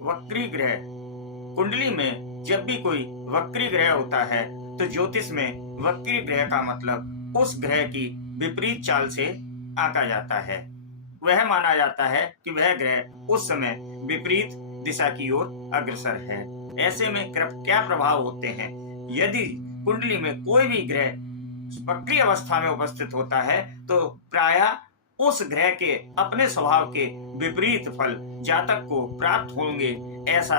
वक्री ग्रह। कुंडली में जब भी कोई वक्री ग्रह होता है तो ज्योतिष में वक्री ग्रह का मतलब उस ग्रह की विपरीत चाल से आंका जाता है। वह माना जाता है कि वह ग्रह उस समय विपरीत दिशा की ओर अग्रसर है। ऐसे में क्या प्रभाव होते हैं? यदि कुंडली में कोई भी ग्रह वक्री अवस्था में उपस्थित होता है तो प्रायः उस ग्रह के अपने स्वभाव के विपरीत फल जातक को प्राप्त होंगे, ऐसा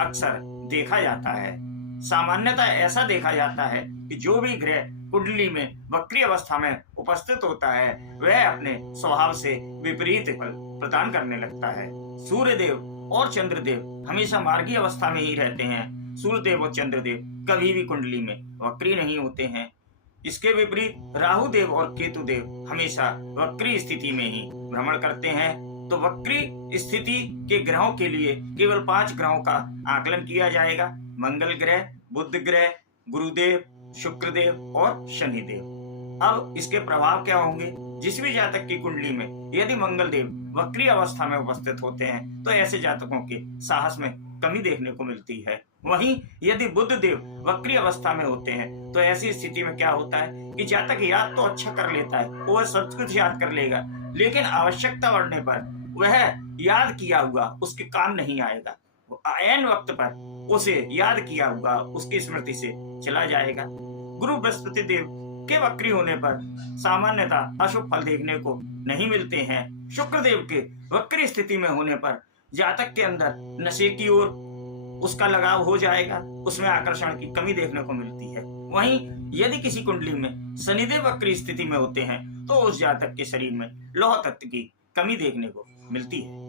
अक्सर देखा जाता है। सामान्यतः ऐसा देखा जाता है कि जो भी ग्रह कुंडली में वक्री अवस्था में उपस्थित होता है वह अपने स्वभाव से विपरीत फल प्रदान करने लगता है। सूर्यदेव और चंद्रदेव हमेशा मार्गी अवस्था में ही रहते हैं। सूर्यदेव और चंद्रदेव कभी भी कुंडली में वक्री नहीं होते हैं। इसके विपरीत राहु देव और केतु देव हमेशा वक्री स्थिति में ही भ्रमण करते हैं। तो वक्री स्थिति के ग्रहों के लिए केवल 5 ग्रहों का आकलन किया जाएगा: मंगल ग्रह, बुध ग्रह, गुरुदेव, शुक्रदेव और शनिदेव। अब इसके प्रभाव क्या होंगे? जिस भी जातक की कुंडली में यदि मंगल देव वक्री अवस्था में उपस्थित होते हैं तो ऐसे जातकों के साहस में कमी देखने को मिलती है। वहीं यदि बुध देव वक्री अवस्था में होते हैं तो ऐसी स्थिति में क्या होता है कि जातक याद तो अच्छा कर लेता है, वह सब कुछ याद कर लेगा, लेकिन आवश्यकता पड़ने पर वह याद किया हुआ उसके काम नहीं आएगा। ऐन वक्त पर उसे याद किया हुआ उसकी स्मृति से चला जाएगा। गुरु बृहस्पति देव के वक्री होने पर सामान्यतः अशुभ फल देखने को नहीं मिलते हैं। शुक्र देव के वक्री स्थिति में होने पर जातक के अंदर नशे की ओर उसका लगाव हो जाएगा, उसमें आकर्षण की कमी देखने को मिलती है। वहीं यदि किसी कुंडली में शनिदेव वक्री स्थिति में होते हैं तो उस जातक के शरीर में लौह तत्व की कमी देखने को मिलती है।